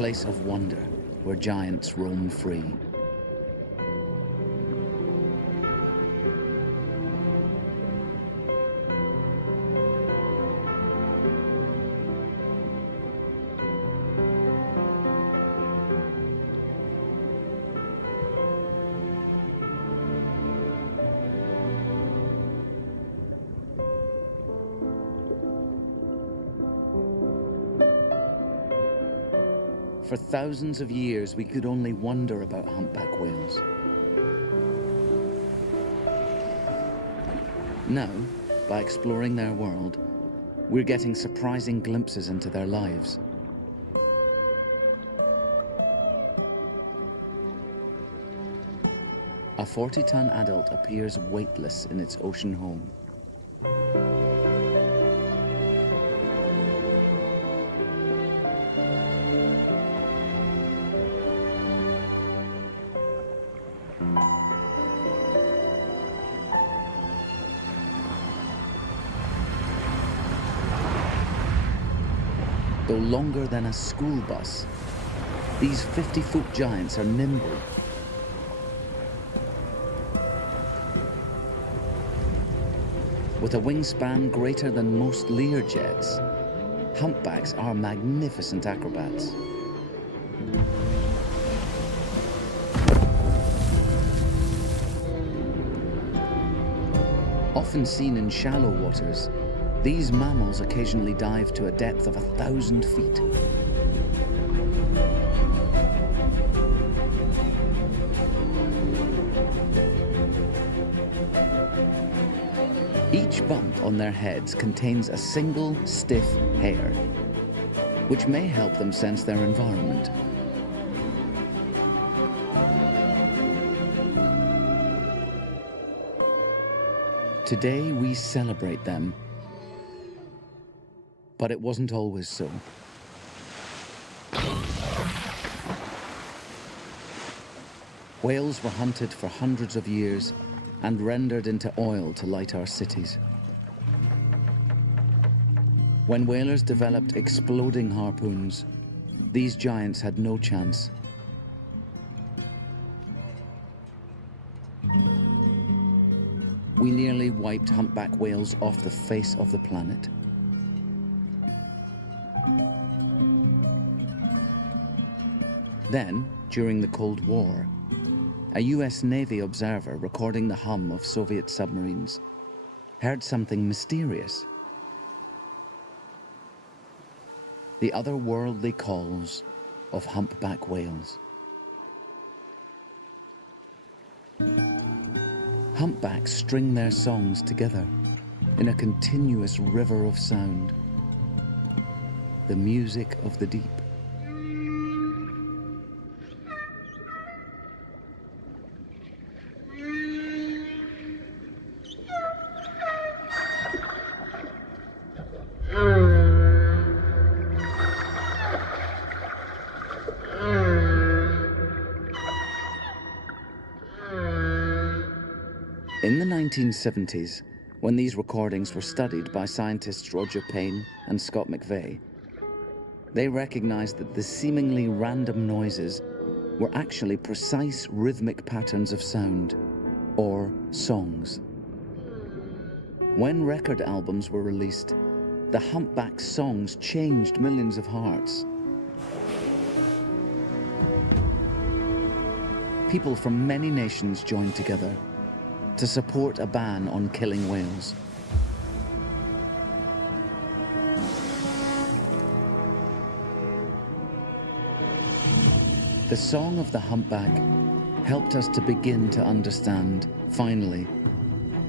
place of wonder where giants roam free. For thousands of years, we could only wonder about humpback whales. Now, by exploring their world, we're getting surprising glimpses into their lives. A 40-ton adult appears weightless in its ocean home. Though longer than a school bus, these 50-foot giants are nimble. With a wingspan greater than most Learjets, humpbacks are magnificent acrobats. Often seen in shallow waters, these mammals occasionally dive to a depth of 1,000 feet. Each bump on their heads contains a single stiff hair, which may help them sense their environment. Today we celebrate them, but it wasn't always so. Whales were hunted for hundreds of years and rendered into oil to light our cities. When whalers developed exploding harpoons, these giants had no chance. We nearly wiped humpback whales off the face of the planet. Then, during the Cold War, a US Navy observer recording the hum of Soviet submarines heard something mysterious. The otherworldly calls of humpback whales. Humpbacks string their songs together in a continuous river of sound, the music of the deep. In the 1970s, when these recordings were studied by scientists Roger Payne and Scott McVeigh, they recognized that the seemingly random noises were actually precise rhythmic patterns of sound, or songs. When record albums were released, the humpback songs changed millions of hearts. People from many nations joined together to support a ban on killing whales. The song of the humpback helped us to begin to understand, finally,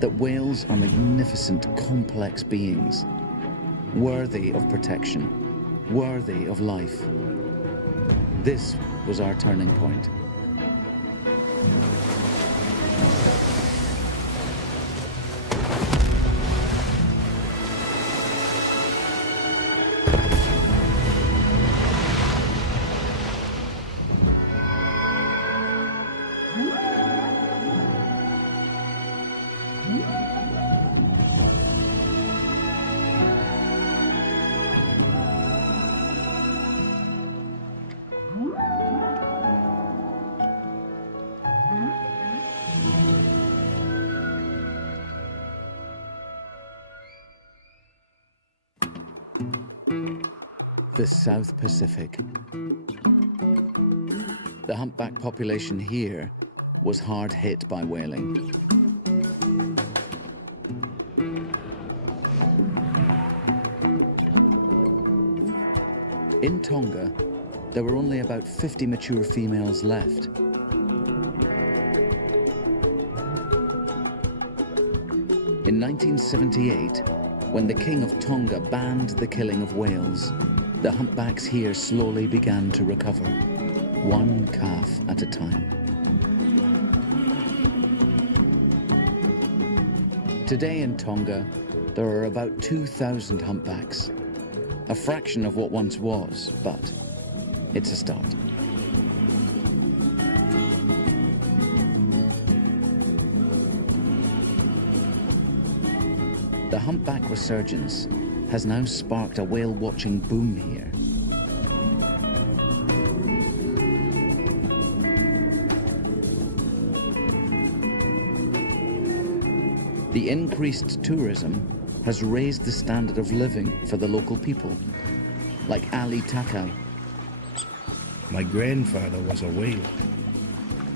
that whales are magnificent, complex beings, worthy of protection, worthy of life. This was our turning point. the South Pacific. The humpback population here was hard hit by whaling. In Tonga, there were only about 50 mature females left. In 1978, when the King of Tonga banned the killing of whales, the humpbacks here slowly began to recover, one calf at a time. Today in Tonga, there are about 2,000 humpbacks, a fraction of what once was, but it's a start. The humpback resurgence has now sparked a whale-watching boom here. The increased tourism has raised the standard of living for the local people, like Ali Takau. My grandfather was a whaler.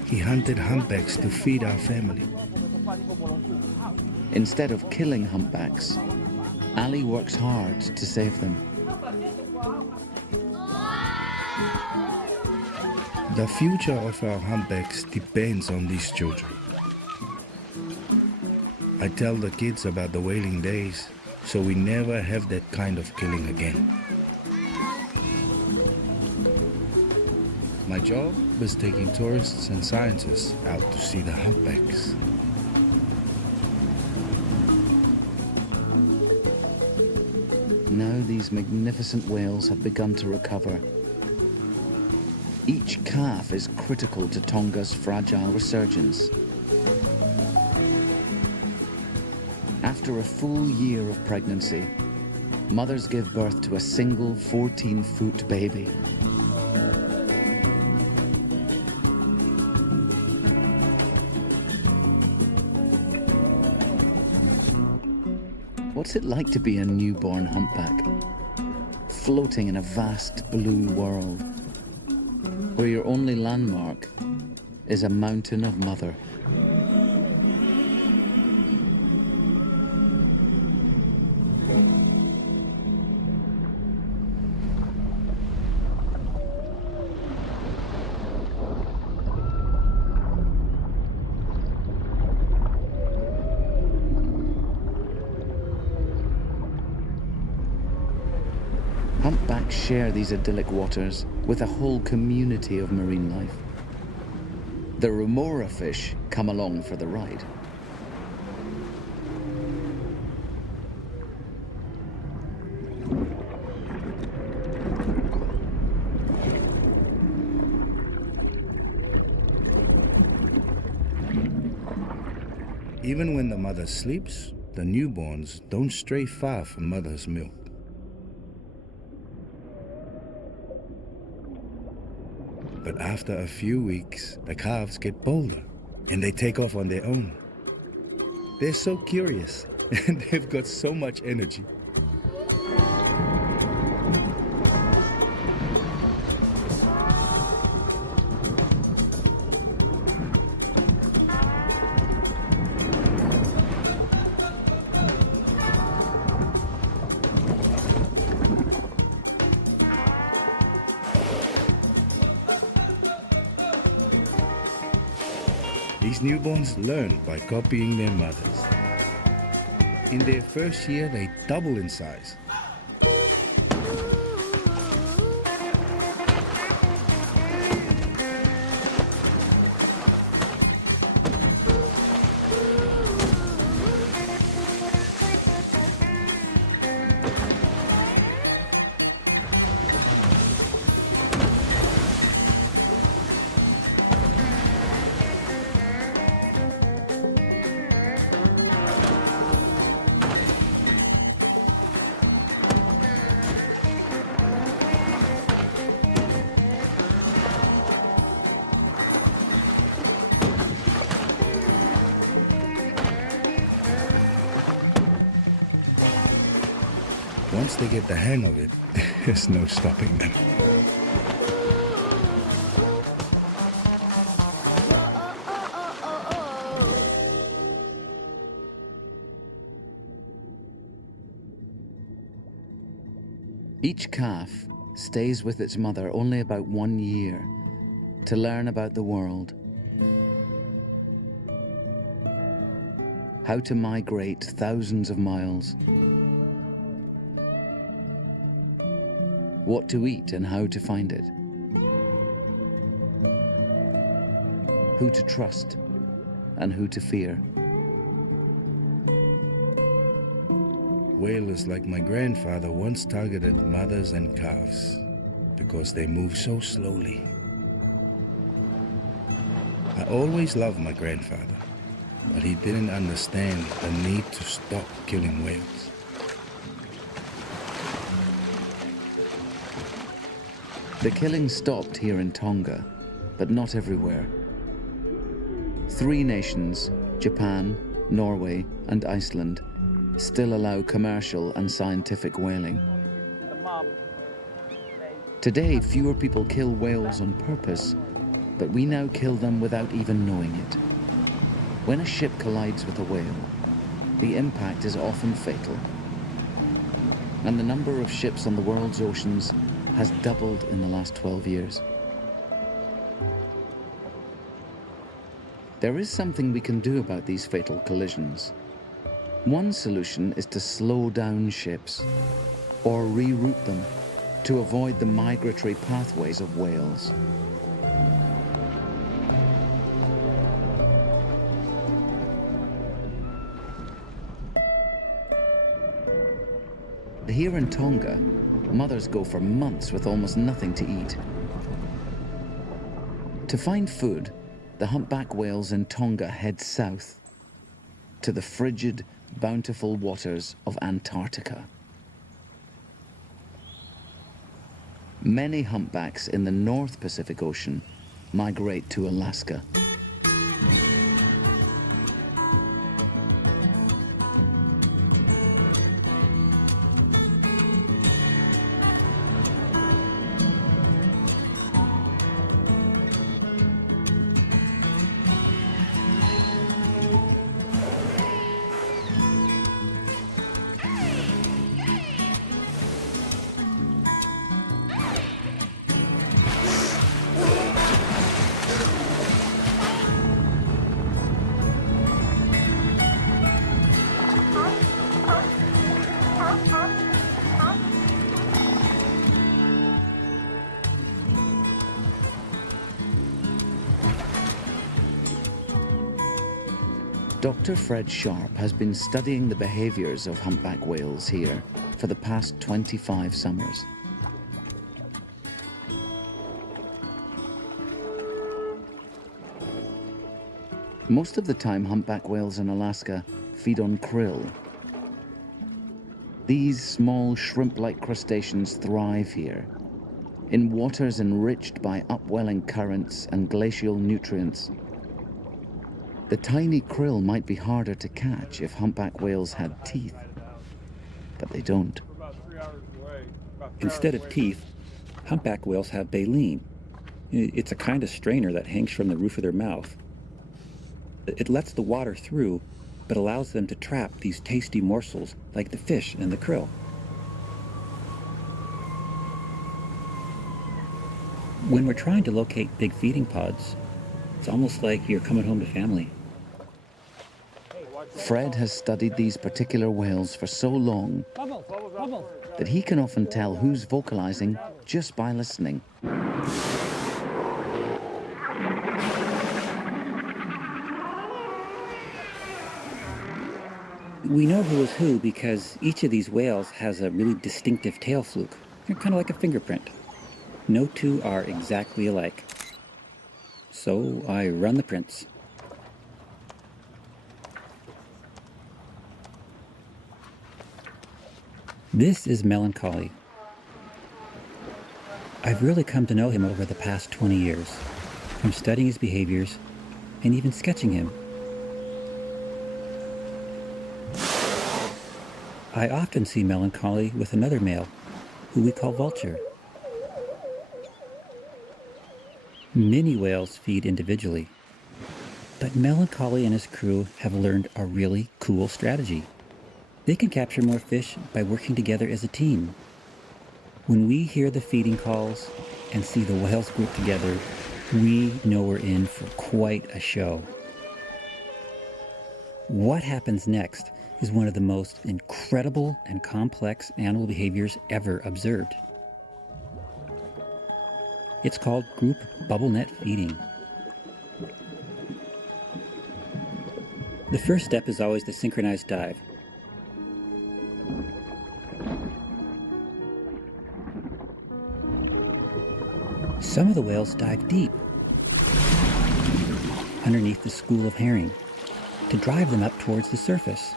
He hunted humpbacks to feed our family. Instead of killing humpbacks, Ali works hard to save them. The future of our humpbacks depends on these children. I tell the kids about the whaling days, so we never have that kind of killing again. My job is taking tourists and scientists out to see the humpbacks. Now these magnificent whales have begun to recover. Each calf is critical to Tonga's fragile resurgence. After a full year of pregnancy, mothers give birth to a single 14-foot baby. What's it like to be a newborn humpback, floating in a vast blue world, where your only landmark is a mountain of mother? Humpbacks share these idyllic waters with a whole community of marine life. The remora fish come along for the ride. Even when the mother sleeps, the newborns don't stray far from mother's milk. But after a few weeks, the calves get bolder and they take off on their own. They're so curious and they've got so much energy. These newborns learn by copying their mothers. In their first year, they double in size. Once they get the hang of it, there's no stopping them. Each calf stays with its mother only about 1 year to learn about the world, how to migrate thousands of miles, what to eat and how to find it, who to trust and who to fear. Whalers like my grandfather once targeted mothers and calves because they move so slowly. I always loved my grandfather, but he didn't understand the need to stop killing whales. The killing stopped here in Tonga, but not everywhere. 3 nations, Japan, Norway, and Iceland, still allow commercial and scientific whaling. Today, fewer people kill whales on purpose, but we now kill them without even knowing it. When a ship collides with a whale, the impact is often fatal, and the number of ships on the world's oceans has doubled in the last 12 years. There is something we can do about these fatal collisions. One solution is to slow down ships or reroute them to avoid the migratory pathways of whales. Here in Tonga, mothers go for months with almost nothing to eat. To find food, the humpback whales in Tonga head south to the frigid, bountiful waters of Antarctica. Many humpbacks in the North Pacific Ocean migrate to Alaska. Dr. Fred Sharp has been studying the behaviors of humpback whales here for the past 25 summers. Most of the time, humpback whales in Alaska feed on krill. These small shrimp-like crustaceans thrive here, in waters enriched by upwelling currents and glacial nutrients. The tiny krill might be harder to catch if humpback whales had teeth, but they don't. Instead of teeth, humpback whales have baleen. It's a kind of strainer that hangs from the roof of their mouth. It lets the water through, but allows them to trap these tasty morsels like the fish and the krill. When we're trying to locate big feeding pods, it's almost like you're coming home to family. Fred has studied these particular whales for so long that he can often tell who's vocalizing just by listening. We know who is who because each of these whales has a really distinctive tail fluke. They're kind of like a fingerprint. No two are exactly alike. So I run the prints. This is Melancholy. I've really come to know him over the past 20 years, from studying his behaviors and even sketching him. I often see Melancholy with another male, who we call Vulture. Many whales feed individually, but Melancholy and his crew have learned a really cool strategy. They can capture more fish by working together as a team. When we hear the feeding calls and see the whales group together, we know we're in for quite a show. What happens next is one of the most incredible and complex animal behaviors ever observed. It's called group bubble net feeding. The first step is always the synchronized dive. Some of the whales dive deep, underneath the school of herring, to drive them up towards the surface.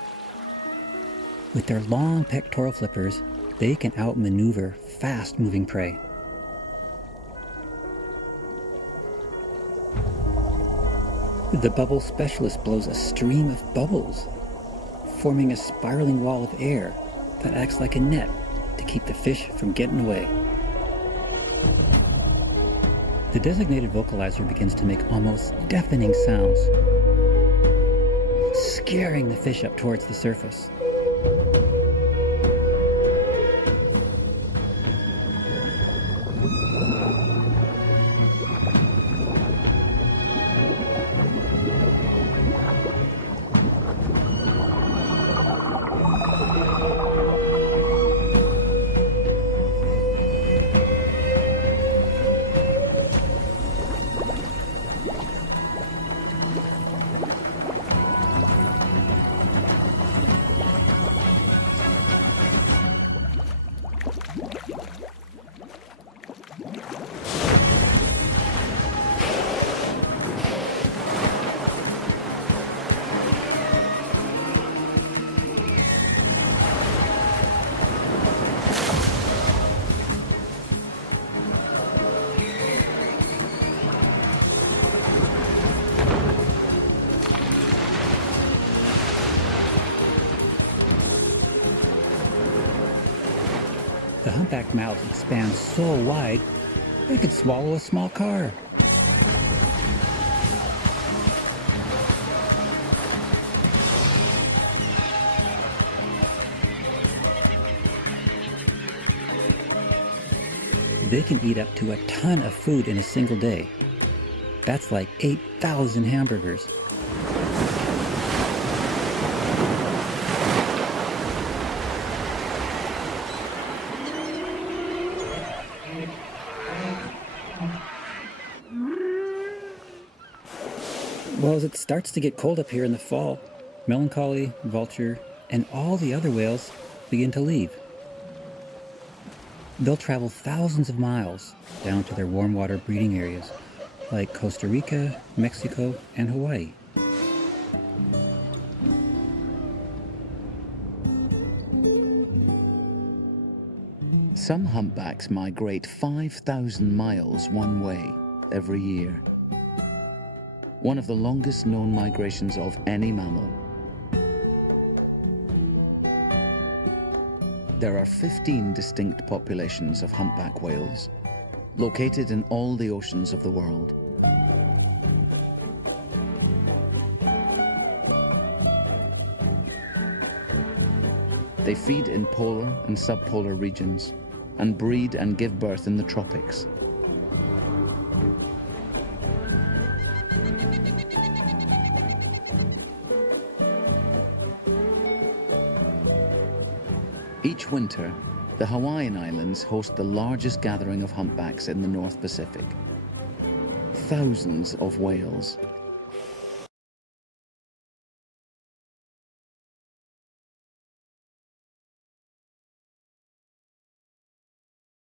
With their long pectoral flippers, they can outmaneuver fast-moving prey. The bubble specialist blows a stream of bubbles, forming a spiraling wall of air that acts like a net to keep the fish from getting away. The designated vocalizer begins to make almost deafening sounds, scaring the fish up towards the surface. The humpback mouths expand so wide, they could swallow a small car. They can eat up to a ton of food in a single day. That's like 8,000 hamburgers. Well, as it starts to get cold up here in the fall, Melancholy, Vulture, and all the other whales begin to leave. They'll travel thousands of miles down to their warm water breeding areas like Costa Rica, Mexico, and Hawaii. Some humpbacks migrate 5,000 miles one way every year. One of the longest known migrations of any mammal. There are 15 distinct populations of humpback whales, located in all the oceans of the world. They feed in polar and subpolar regions, and breed and give birth in the tropics. Each winter, the Hawaiian Islands host the largest gathering of humpbacks in the North Pacific. Thousands of whales